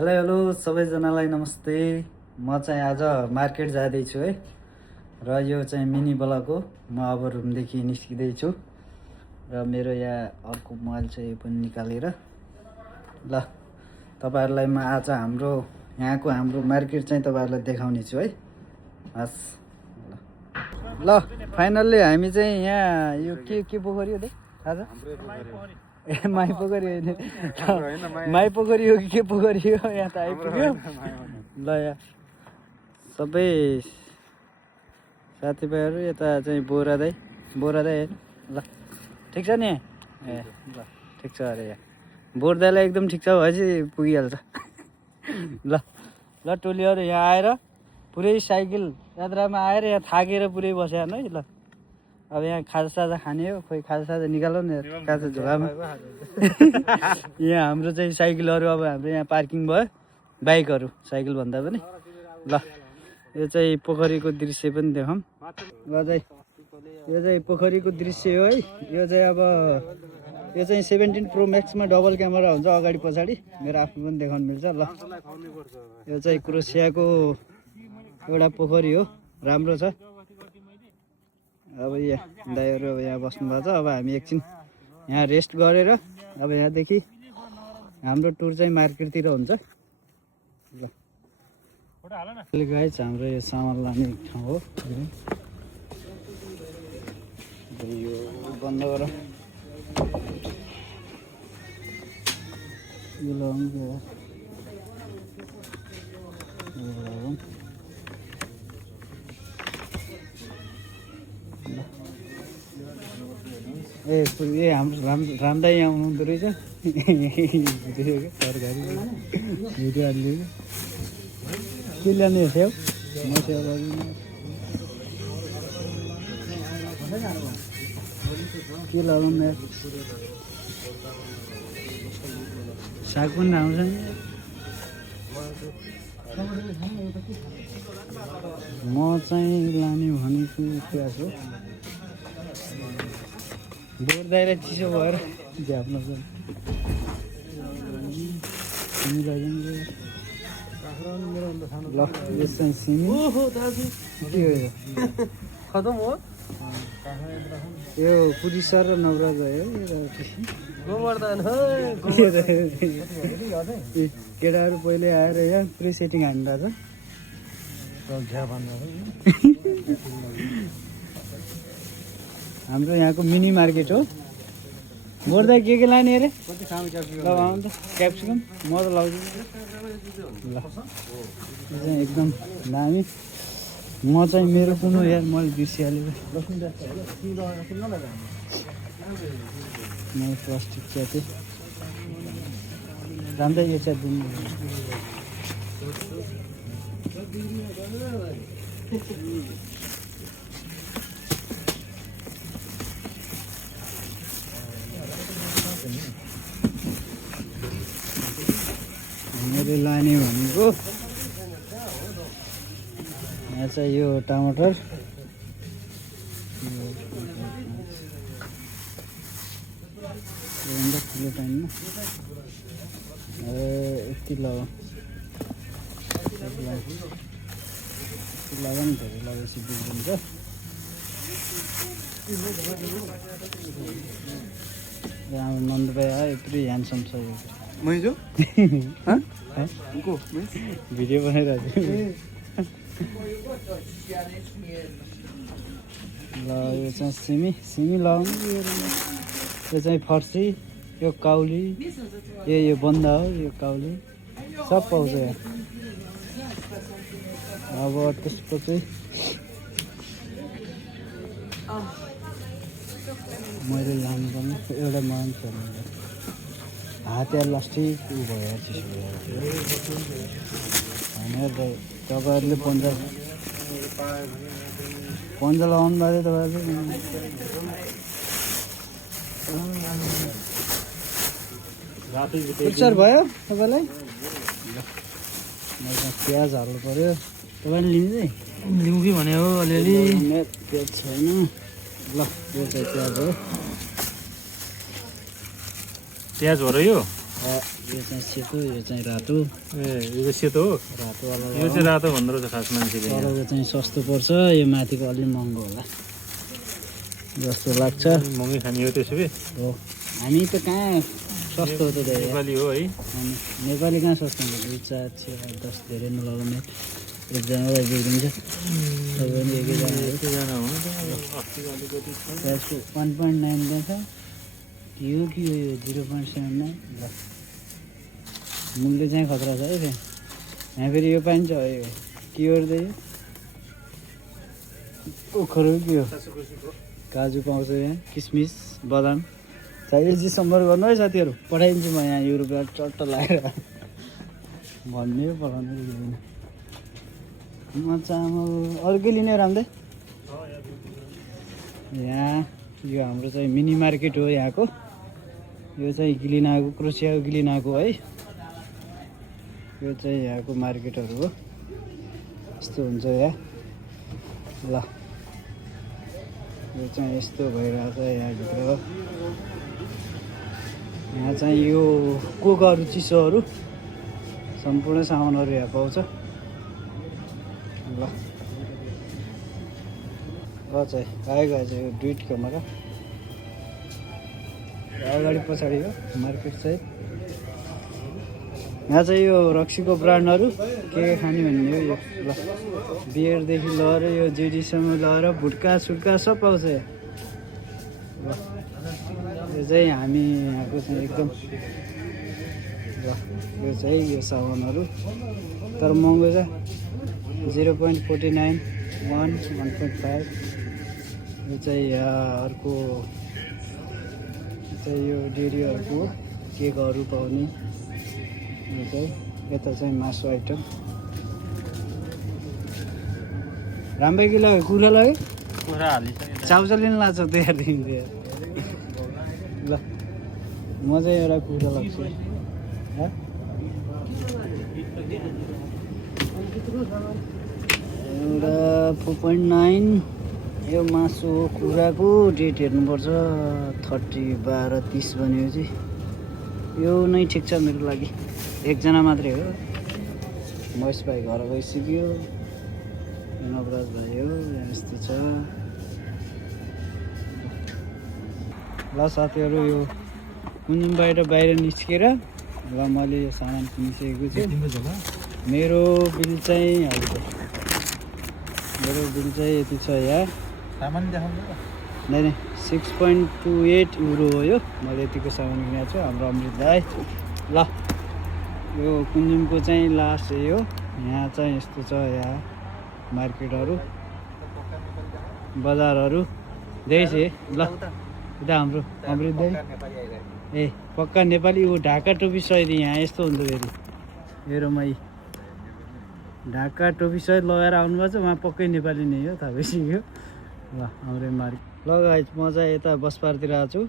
Hello hello सबैजनालाई नमस्ते। म चाहिँ आज मार्केट जाँदैछु है, र यो चाहिँ मिनी ब्लग हो। म अब रुमदेखि निस्किँदैछु र मेरो यहाँ अर्को मोबाइल चाहिँ यो पनि निकालेर ल तपाईँहरूलाई म आज हाम्रो मार्केट चाहिँ तपाईँहरूलाई देखाउने छु है। हस् ल फाइनल्ली हामी चाहिँ यहाँ यो के पोखरी हो दे आज ए माई पोखरी होइन, माई पोखरी हो कि के पोखरी हो, यहाँ त आइपुग्यो। ल यहाँ सबै साथीभाइहरू, यता चाहिँ बोरा दाई होइन ल ठिक छ नि ए ल ठिक छ अरे यहाँ बोर दाईलाई एकदम ठिक छ भएपछि पुगिहाल्छ। ल ल टोलीहरू यहाँ आएर पुरै साइकल यात्रामा आएर यहाँ थाकेर पुरै बस्यो है। ल अब यहाँ खाजासाजा खाने हो, खोइ खाजासाजा निकाल्नु नि काँचो झोलामा। यहाँ हाम्रो चाहिँ साइकलहरू अब हाम्रो यहाँ पार्किङ भयो, बाइकहरू साइकल भन्दा पनि। ल यो चाहिँ पोखरीको दृश्य पनि देखाउँ। ल चाहिँ यो चाहिँ पोखरीको दृश्य हो है। यो चाहिँ अब यो चाहिँ 17 प्रो म्याक्समा डबल क्यामेरा हुन्छ अगाडि पछाडि, मेरो आफ्नो पनि देखाउनु मिल्छ। ल यो चाहिँ क्रोसियाको एउटा पोखरी हो, राम्रो छ। अब यहाँ दाइहरू अब यहाँ बस्नु भएको छ। अब हामी एकछिन यहाँ रेस्ट गरेर अब यहाँदेखि हाम्रो टुर चाहिँ मार्केटतिर हुन्छ। ल गाइस हाम्रो यो सामान लाने ठाउँ हो। यो बन्द गर, यो लगाउनु ए हाम्रो रामदाई यहाँ आउनुहुँदो रहेछ। तरकारी भिडियो हाल्नु के ल्याउने स्याउ म स्याउ के लगाउनु यार, साग पनि आउँछ नि। म चाहिँ लाने भनेको प्याज हो। बोर दाएर चिसो भएर झ्याप्न ल यो चाहिँ सिमी के हो खतम हो। यो पुरिसर र नवराज भयो। केटाहरू पहिले आएर यहाँ पुरै सेटिङ हान्दा छ। हाम्रो यहाँको मिनी मार्केट हो। बोर्दा के लाने अरे ल आउनु त क्याप्सिकम म त लाउँछु। ल चाहिँ एकदम दामी। म चाहिँ मेरो कुन हो यार, मैले बिर्सिहालेँ। म प्लास्टिक च्याते जान्दै यो च्यात दिनु। मैले लाने भनेको यहाँ चाहिँ यो टमाटर, ठुलो टाइममा यति लगाऊ लगा नि, धेरै लगाएपछि बिग्रिन्छ। हाम्रो नन्दभाइ आयो, यत्रो ह्यान्डसम छ यो। मैजो भिडियो बनाइरहेको छु। ल यो चाहिँ सिमी लगाउनु। यो चाहिँ फर्सी, यो काउली, यो बन्दा हो, यो काउली सब पाउँछ यहाँ। अब त्यसपछि मैले लानुपर्ने एउटा मन छ, हात या लास्टिक उयो भयो चिसो भयो होइन। तपाईँहरूले पन्जा लगाउनु बारे तपाईँहरूले भयो तपाईँलाई। प्याज हाल्नु पऱ्यो, तपाईँले लिने लिउँ कि भने हो अलिअलि। प्याज छैन। ल यो चाहिँ प्याज हो। प्याज हो र यो यो चाहिँ सेतो यो चाहिँ रातो ए यो सेतो हो रातो वाला यो चाहिँ रातो भन्दो रहेछ खास मान्छेले तलको चाहिँ सस्तो पर्छ यो माथिको अलि महँगो होला जस्तो लाग्छ महँगै खाने हो त्यसो भए हो हामी त कहाँ सस्तो हो त दाइ नेपाली हो है हामी नेपाली कहाँ सस्तो हुन्छ 2 4 6 10 धेरै नलगाउने एकजनालाई बिग्रिन्छ तपाईँ पनि एकैजना हो नि त अस्ति अलिकति छ त्यसको 1.9 देख यो कि यो 0.79 ल मूल्य चाहिँ खतरा छ है फेरि यहाँ फेरि यो पाइन्छ यो के गर्दै ओखरो के हो काजु पाउँछ यहाँ किसमिस बदाम चाहिए सम्पर्क गर्नु है साथीहरू पठाइदिन्छु म यहाँ युरोपबाट चट्ट लगाएर भन्ने पठाउनु म चामल अर्कै लिने राम्रै यहाँ यो हाम्रो चाहिँ मिनी मार्केट हो यहाँको यो चाहिँ गिलिनाको क्रोसियाको गिलिनाको है यो चाहिँ यहाँको मार्केटहरू हो यस्तो हुन्छ यहाँ ल यो चाहिँ यस्तो भइरहेछ यहाँभित्र यहाँ चाहिँ यो कोकाहरू चिसोहरू सम्पूर्ण सामानहरू यहाँ पाउँछ ल चाहिँ आएको आज यो दुईट क्यामेरा अगाडि पछाडि हो मार्केट चाहिँ यहाँ चाहिँ यो रक्सीको ब्रान्डहरू के खाने भन्ने हो यो ल बियरदेखि लगेर यो जेडीसम्म लगेर भुट्का सुट्का सब पाउँछ यहाँ यो चाहिँ हामी यहाँको चाहिँ एकदम ल यो चाहिँ यो सामानहरू तर महँगो छ 0.49 1.5 यो चाहिँ यहाँ अर्को चाहिँ यो डेरीहरूको केकहरू पाउने यो चाहिँ यता चाहिँ मासु आइटम राम्रै कि लाग्यो कुरा लाग्यो कुरा हालिसक्यो चाउचाउ लाग्छ त्यहाँदेखि ल म चाहिँ एउटा कुरा लाग्छु एउटा 4.9 यो मासु कुखुराको डेट हेर्नुपर्छ 30/12/30 भनेपछि यो नै ठिक छ मेरो लागि एकजना मात्रै हो महेश भाइ घर गइसक्यो नवराज भाइ हो यस्तो छ ल साथीहरू यो कुनबाहिर बाहिर निस्केर ल मैले यो सामान किनिसकेको छु मेरो बिल चाहिँ हजुर मेरो बिल चाहिँ यति छ यहाँ सामान देखाउनु नै 6.28 युरो हो यो मैले यतिको सामान किनेको छु हाम्रो अमृत दाई ल यो कुन्जुमको चाहिँ लास्ट यो यहाँ चाहिँ यस्तो छ यहाँ मार्केटहरू बजारहरू देखेछ ल उता हाम्रो अमृत दाई ए पक्का नेपाली ऊ ढाका टोपी सहित यहाँ यस्तो हुन्छ फेरि हेरोमै ढाका टोपी सहित लगाएर आउनुभएको छ उहाँ पक्कै नेपाली नै हो थाहा भइसक्यो ल हाम्रो मार्केट ल गाइस म चाहिँ यता बस पारतिर आएको छु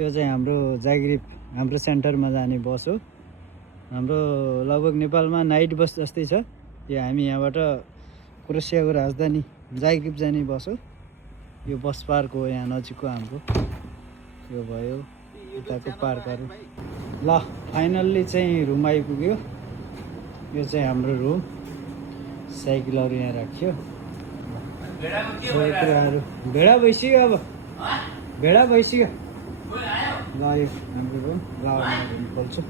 यो चाहिँ हाम्रो जागिरिप हाम्रो सेन्टरमा जाने बस हो हाम्रो लगभग नेपालमा नाइट बस जस्तै छ यो हामी यहाँबाट क्रोसियाको राजधानी जागिरिप जाने बस हो यो बस पार्क हो यहाँ नजिकको हाम्रो यो भयो यताको पार्कहरू ल फाइनल्ली चाहिँ रुम आइपुग्यो यो चाहिँ हाम्रो रुम साइकलहरू यहाँ राख्यो कुराहरू भेडा भइसक्यो अब भेडा भइसक्यो ल यो हाम्रो रुम ल खोल्छु